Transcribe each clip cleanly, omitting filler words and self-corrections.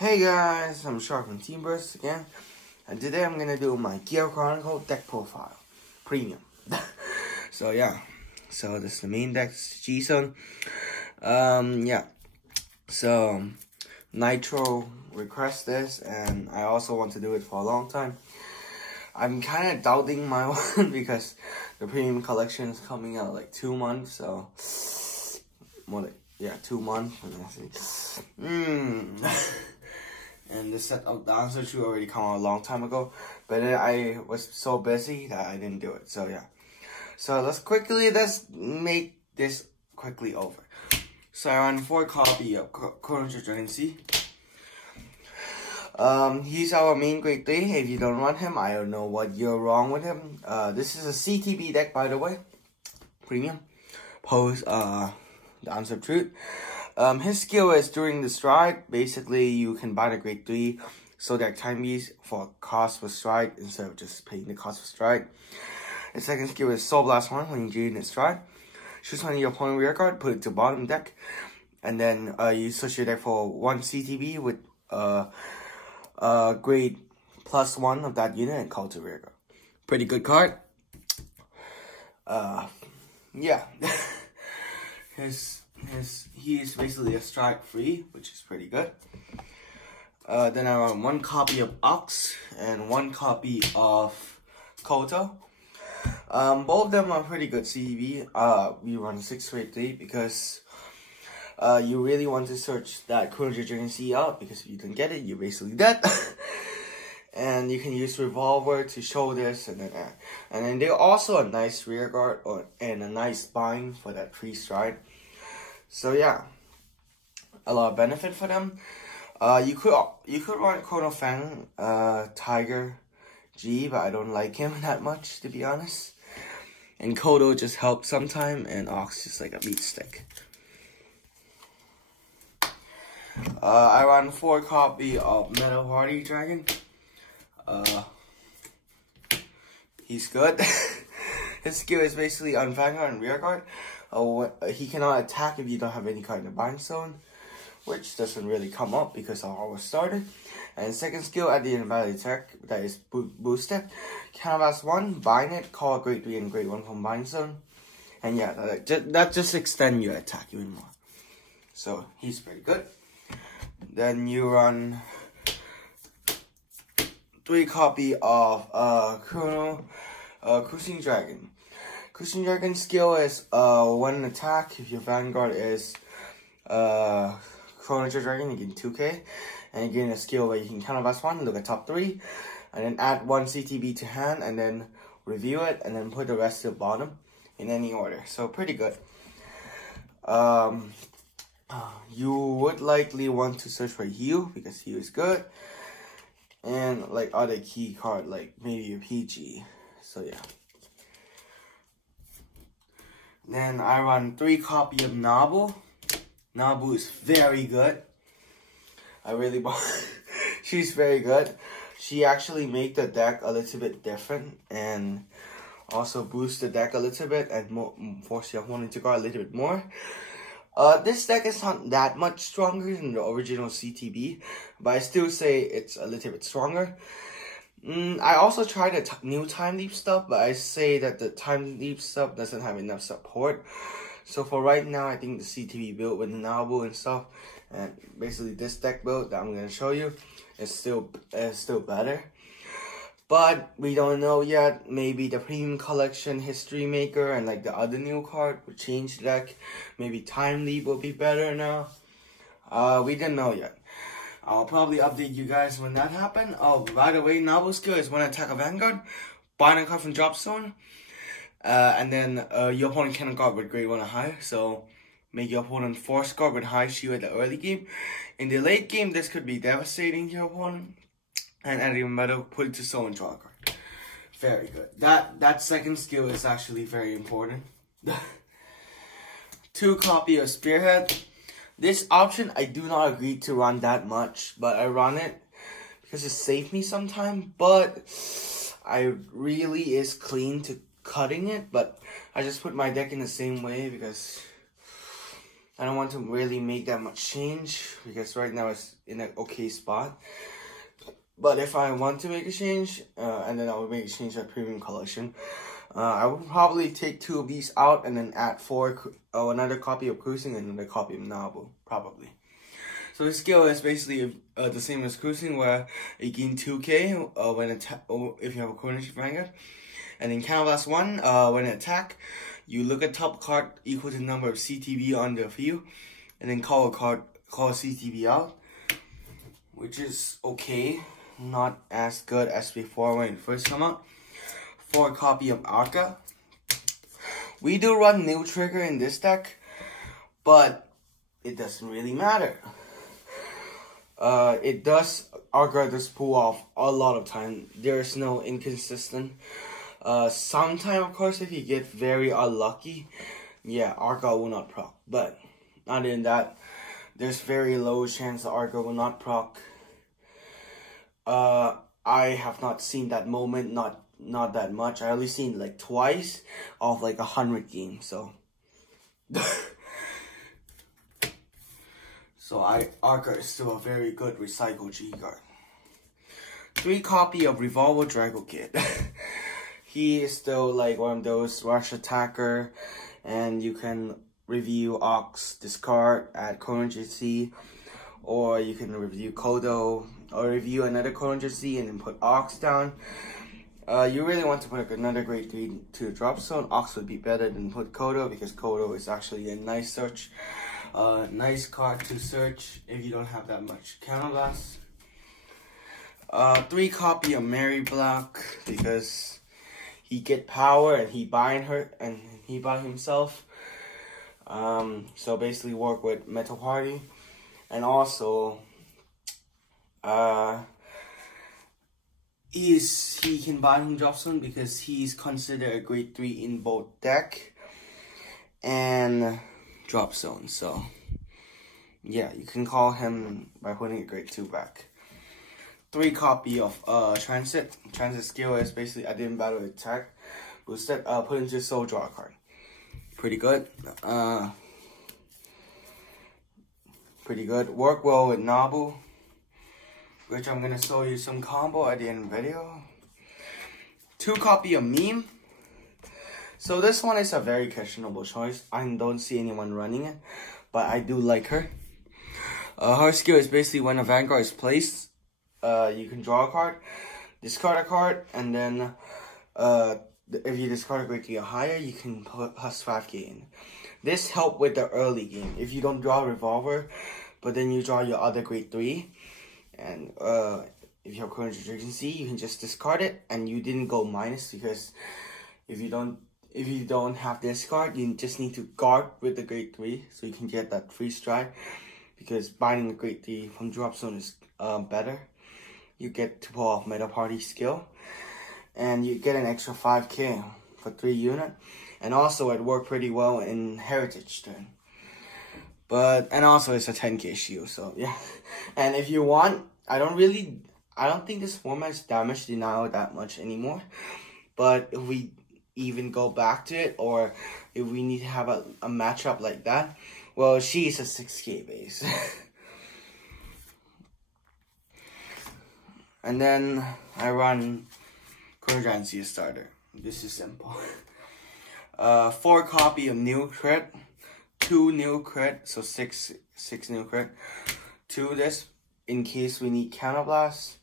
Hey guys, I'm Shark from Team Burst again, and today I'm gonna do my Gear Chronicle deck profile, premium. So yeah, so this is the main deck, G-Zone. Yeah, so Nitro request this, and I also want to do it for a long time. I'm kind of doubting my one because the premium collection is coming out like 2 months, so more like 2 months. And this set of the answer to already come out a long time ago, but then I was so busy that I didn't do it. So yeah, so let's make this quickly over. So I ran 4 copies of chronicle Dragon C. He's our main grade 3. If you don't run him, I don't know what you're wrong with him. This is a ZTB deck, by the way, premium. Pose the answer of truth. His skill is during the stride. Basically, you can buy the grade 3 so that time use for cost for stride instead of just paying the cost for stride. His second skill is Soul Blast 1 when you're in the stride. Choose one of your opponent rear guard, put it to bottom deck, and then you switch your deck for 1 CTB with grade +1 of that unit and call to rear guard. Pretty good card. Yeah. He is basically a strike free, which is pretty good. Then I run 1 copy of Ox and 1 copy of Koto. Both of them are pretty good CTB. We run 6 grade 3 because you really want to search that chronicle Dragon C out, because if you don't get it, you're basically dead. And you can use Revolver to show this, and then they're also a nice rear guard and a nice bind for that free stride. So yeah, a lot of benefit for them. You could run Chrono Fang, Tiger G, but I don't like him that much, to be honest. And Kodo just helps sometime, and Ox is like a meat stick. I run 4 copy of Metal Hardy Dragon. He's good. His skill is basically on Vanguard and rear guard. He cannot attack if you don't have any kind of bind zone, which doesn't really come up because I always started. And second skill at the invalid attack, that is boosted. Canvas 1, bind it, call a grade 3 and grade 1 from bind zone. And yeah, that just extends your attack even more. So he's pretty good. Then you run 3 copy of Cruising Dragon. Cruising Dragon skill is 1 attack. If your Vanguard is chronicle Dragon, you get 2k. And you gain a skill where you can canvas 1, look at top 3, and then add 1 CTB to hand, and then review it, and then put the rest to the bottom in any order. So pretty good. You would likely want to search for Heal, because Heal is good. And like other key card, like maybe a PG. So yeah. Then I run 3 copy of Nabu. Nabu is very good. I really bought. She's very good. She actually made the deck a little bit different and also boost the deck a little bit and force your opponent to guard a little bit more. This deck is not that much stronger than the original CTB, but I still say it's a little bit stronger. I also tried the new Time Leap stuff, but I say that the Time Leap stuff doesn't have enough support. So for right now, I think the CTB build with Nabu and stuff, and basically this deck build that I'm going to show you, is still better. But we don't know yet. Maybe the premium collection History Maker and like the other new card will change the deck. Maybe Time Leap will be better now. We don't know yet. I'll probably update you guys when that happens. Oh, by the way, Nabu skill is 1 attack of Vanguard, bind a card from drop zone, and then your opponent cannot guard with grade 1 or higher. So make your opponent force guard with high shield at the early game. In the late game, this could be devastating to your opponent. And adding metal, put it to soul and draw a card. Very good. That second skill is actually very important. 2 copy of Spearhead. This option I do not agree to run that much, but I run it because it saved me some time. But I really is clean to cutting it, but I just put my deck in the same way because I don't want to really make that much change because right now it's in an okay spot. But if I want to make a change, and then I would make a change to a premium collection, I would probably take 2 of these out and then add another copy of Cruising and another copy of Nabu, probably. So the skill is basically the same as Cruising, where you gain 2k if you have a Coronation Vanguard. And in Counter Blast 1, when attack, you look at top card equal to the number of ZTB on the field, and then call a ZTB out, which is okay. Not as good as before when it first came out. 4 copy of Arca. We do run new trigger in this deck, but it doesn't really matter. Arca does pull off a lot of time. There's no inconsistent. Sometime, of course, if you get very unlucky, yeah, Arca will not proc. But other than that, there's very low chance that Arca will not proc. I have not seen that moment, not that much. I only seen like twice of like 100 games, so. Arca is still a very good recycle G card. 3 copy of Revolver Drago Kid. He is still like one of those rush attacker, and you can review Ox, discard, add Coronation, or you can review Kodo, or review another Coronation and then put Ox down. You really want to put another grade 3 to the drop zone. Ox would be better than put Kodo, because Kodo is actually a nice search. Nice card to search if you don't have that much counterblast. 3 copy of Mary Black, because he get power and he bind her and he by himself. So basically work with Metal Party, and also he can bind him drop zone because he's considered a grade 3 in both deck and drop zone. So yeah, you can call him by putting a grade 2 back. 3 copy of Transit. Transit skill is basically I didn't battle attack. Boosted, put into soul draw card. Pretty good. Pretty good. Work well with Nabu, which I'm gonna show you some combo at the end of the video. 2 copy of Meme. So this one is a very questionable choice. I don't see anyone running it, but I do like her. Her skill is basically when a Vanguard is placed, you can draw a card, discard a card, and then if you discard a grade 3 or higher, you can put plus 5k in. This help with the early game. If you don't draw a Revolver, but then you draw your other grade 3, and if you have current urgency, you can just discard it, and you didn't go minus, because if you don't have this card, you just need to guard with the grade 3, so you can get that free strike, because binding the grade 3 from drop zone is better. You get to pull off Meta Party skill, and you get an extra 5k for 3 unit, and also it worked pretty well in Heritage turn. And also it's a 10k shield, so yeah. And if you want, I don't think this format is damage denial that much anymore, but if we even go back to it, or if we need to have a matchup like that, well, she's a 6k base. And then I run Coronation starter. This is simple. 4 copy of new crit, 2 new crit, so 6 new crit. 2 this in case we need counterblast.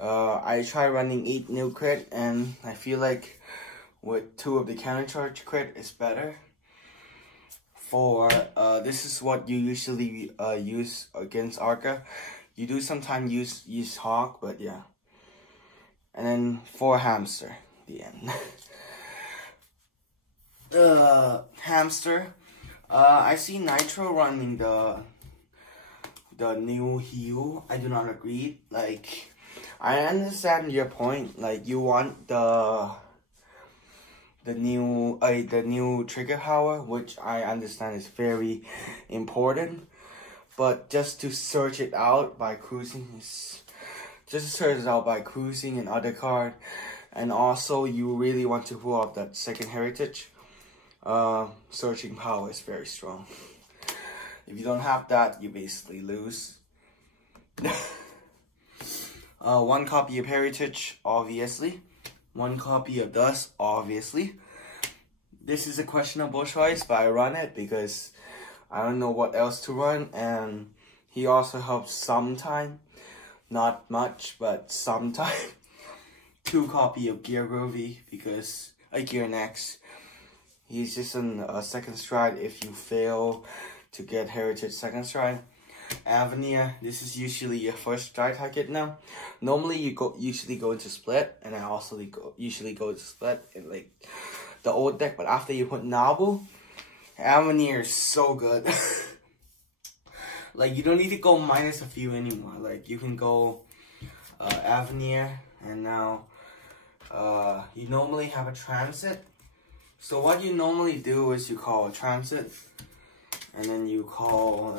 I try running 8 new crit, and I feel like with 2 of the countercharge crit is better. This is what you usually use against Arca. You do sometimes use Hawk, but yeah. And then 4 Hamster, the end. Hamster. I see Nitro running the new heal. I do not agree. Like, I understand your point. Like, you want the new trigger power, which I understand is very important. But just to search it out by cruising and other card, and also you really want to pull off that second Heritage. Searching power is very strong. If you don't have that, you basically lose. 1 copy of Heritage, obviously. 1 copy of Dust, obviously. This is a questionable choice, but I run it because I don't know what else to run, and he also helps sometime. Not much, but sometime. 2 copy of Gear Groovy because Gear Next. He's just in a second stride if you fail to get Heritage second stride. Avenir, this is usually your first stride target now. Normally you usually go into split, and I also usually go to split in like the old deck, but after you put Nabu, Avenir is so good. Like, you don't need to go minus a few anymore. Like, you can go Avenir, and now you normally have a transit. So what you normally do is you call a transit, and then you call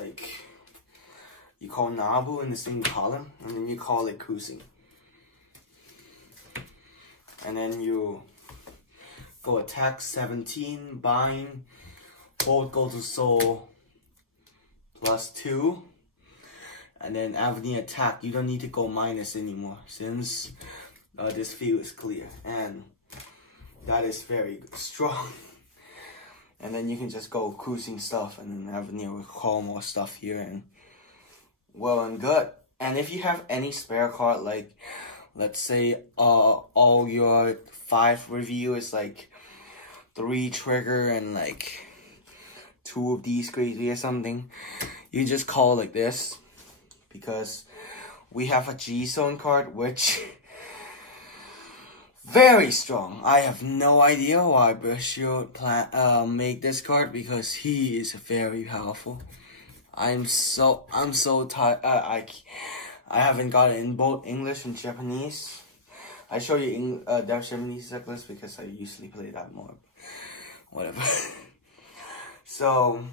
Nabu in the same column, and then you call it cruising. And then you go attack 17, bind, hold go to soul +2, and then Avenir attack. You don't need to go minus anymore since this field is clear, and that is very strong. And then you can just go cruising stuff, and then Avenir will call more stuff here, and well and good. And if you have any spare card, like let's say all your 5 review is like 3 trigger and like 2 of these crazy or something, you just call like this, because we have a G-Zone card which very strong. I have no idea why Bushido make this card, because he is very powerful. I'm so tired. I haven't got it in both English and Japanese. I show you Japanese checklist because I usually play that more. Whatever. So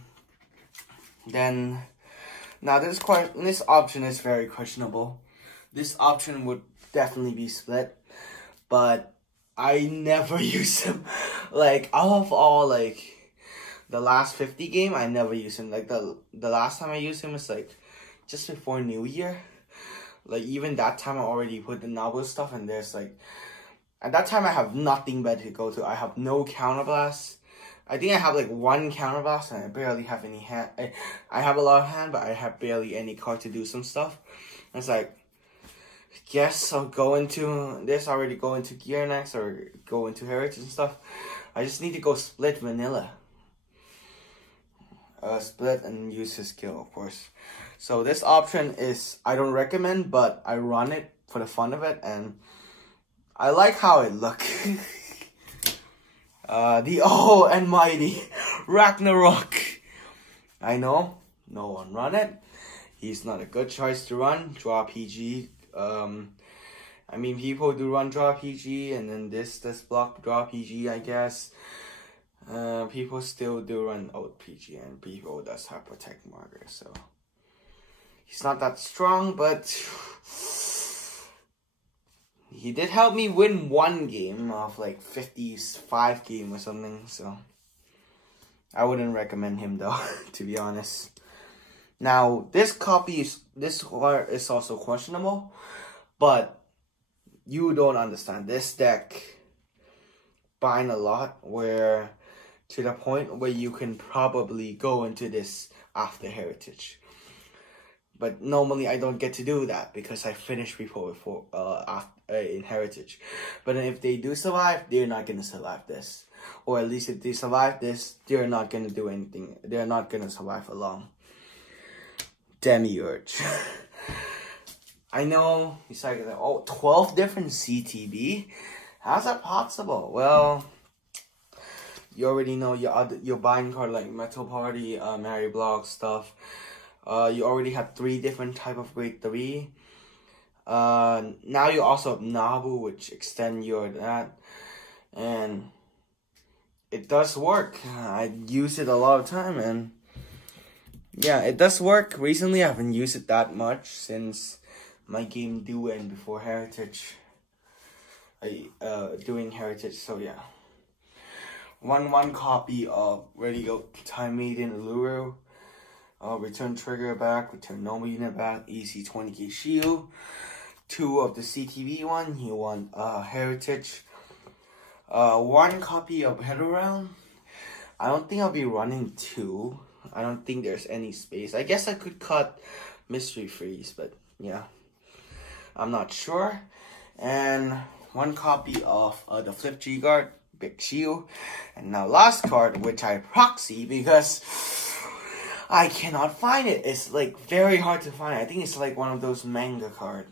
then now this option is very questionable. This option would definitely be split, but I never use him. Like, out of all, like, the last 50 game, I never use him. Like, the last time I used him was, like, just before New Year. Like, even that time I already put the novel stuff, and there's, like, at that time I have nothing better to go to. I have no counterblast. I think I have, like, 1 counterblast, and I barely have any hand. I have a lot of hand, but I have barely any card to do some stuff. And it's like, yes, I'll go into this, already go into Gear next, or go into Heritage and stuff. I just need to go split vanilla. Split and use his skill, of course. So this option is, I don't recommend, but I run it for the fun of it, and I like how it looks. The almighty Ragnarok. I know, no one run it. He's not a good choice to run. Draw PG. I mean, people do run draw PG, and then this block draw PG, I guess. People still do run old PG, and people does have protect marker, so he's not that strong, but he did help me win 1 game of like 55 game or something, so I wouldn't recommend him though, to be honest. Now, this card is also questionable, but you don't understand. This deck bind a lot, where to the point where you can probably go into this after Heritage. But normally I don't get to do that because I finished before in Heritage. But if they do survive, they're not gonna survive this. Or at least if they survive this, they're not gonna do anything. They're not gonna survive for long. Demiurge. I know, it's like, oh, 12 different ZTB? How's that possible? Well, you already know your buying card like Metal Party, Mary Block stuff. You already have 3 different type of grade 3. Now you also have Nabu, which extend your that. And it does work. I use it a lot of time, and yeah, it does work. Recently I haven't used it that much since my game do end before Heritage. Doing Heritage, so yeah. One copy of Radio Time Made in Allure. return trigger back, return normal unit back, EC 20K shield, 2 of the ZTB one. You want heritage, 1 copy of head around. I don't think I'll be running 2. I don't think there's any space. I guess I could cut mystery freeze, but yeah, I'm not sure. And 1 copy of the flip G guard, big shield. And now last card, which I proxy because I cannot find it. It's like very hard to find. I think it's like one of those manga cards.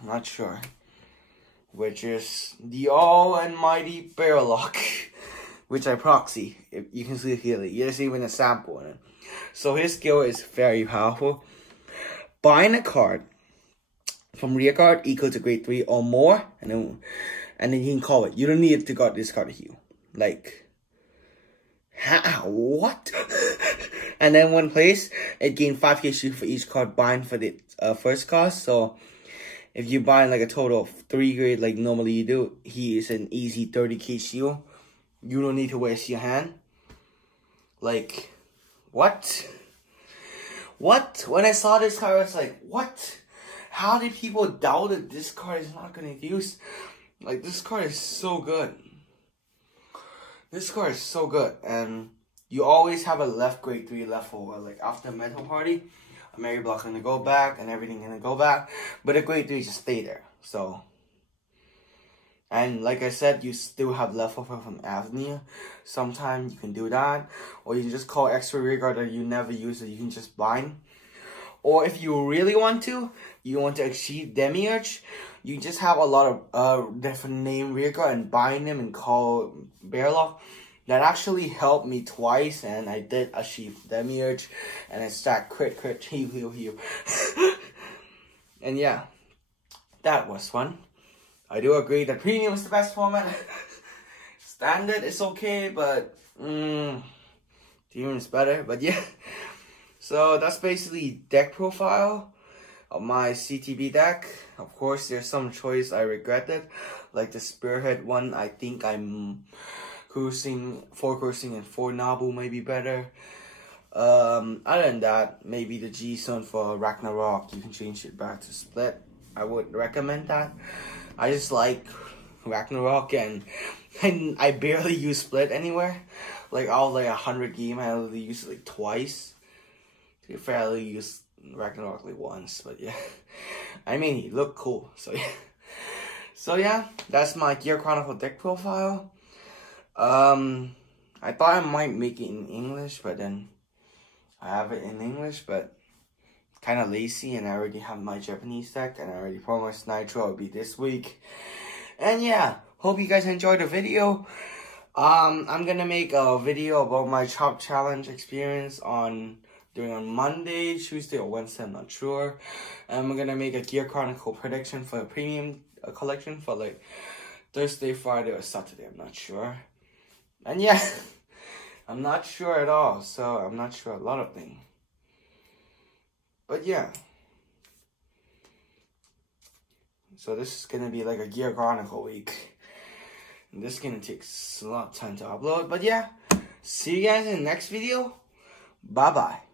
I'm not sure. Which is the all and mighty barrel lock, which I proxy. If you can see it here, there's even a sample in it. So his skill is very powerful. Bind a card from rear guard equal to grade 3 or more, and then you can call it. You don't need to got this card to heal. Like, what? And then when placed, it gains 5k shield for each card bind for the first cost. So if you bind like a total of 3 grade like normally you do, he is an easy 30k shield. You don't need to waste your hand. Like, what? What? When I saw this card, I was like, what? How did people doubt that this card is not going to use? Like, this card is so good. This card is so good. And you always have a left grade 3 left over. Like, after Metal Party, a Mary Block going to go back and everything going to go back. But a grade 3 just stay there. So, and like I said, you still have leftover from Avenir. Sometimes you can do that. Or you can just call extra rear guard that you never use it. You can just bind. Or if you really want to, you want to achieve Demiurge, you just have a lot of different name rear guard and bind them and call bear lock. That actually helped me twice, and I did achieve Demiurge, and I stacked crit, heal. And yeah, that was fun. I do agree that premium is the best format. Standard is okay, but premium is better. But yeah, so that's basically deck profile of my ZTB deck. Of course, there's some choice I regretted, like the Spearhead one. I think I'm cruising, 4 cruising and 4 Nabu may be better. Other than that, maybe the G Zone for Ragnarok, you can change it back to split. I would recommend that. I just like Ragnarok, and I barely use split anywhere. Like, out of like 100 game, I only use it like twice. To be fair, I only use Ragnarok like once, but yeah. I mean, he looked cool, so yeah. So yeah, that's my Gear Chronicle deck profile. I thought I might make it in English, but then I have it in English, but kind of lazy, and I already have my Japanese deck, and I already promised Nitro will be this week. And yeah, hope you guys enjoyed the video. I'm gonna make a video about my Chop Challenge experience during on Monday, Tuesday, or Wednesday, I'm not sure. And I'm gonna make a Gear Chronicle prediction for a premium collection for like Thursday, Friday, or Saturday, I'm not sure. And yeah, I'm not sure at all, so I'm not sure a lot of things. But yeah, so this is gonna be like a Gear Chronicle week. And this is gonna take a lot of time to upload. But yeah, see you guys in the next video. Bye bye.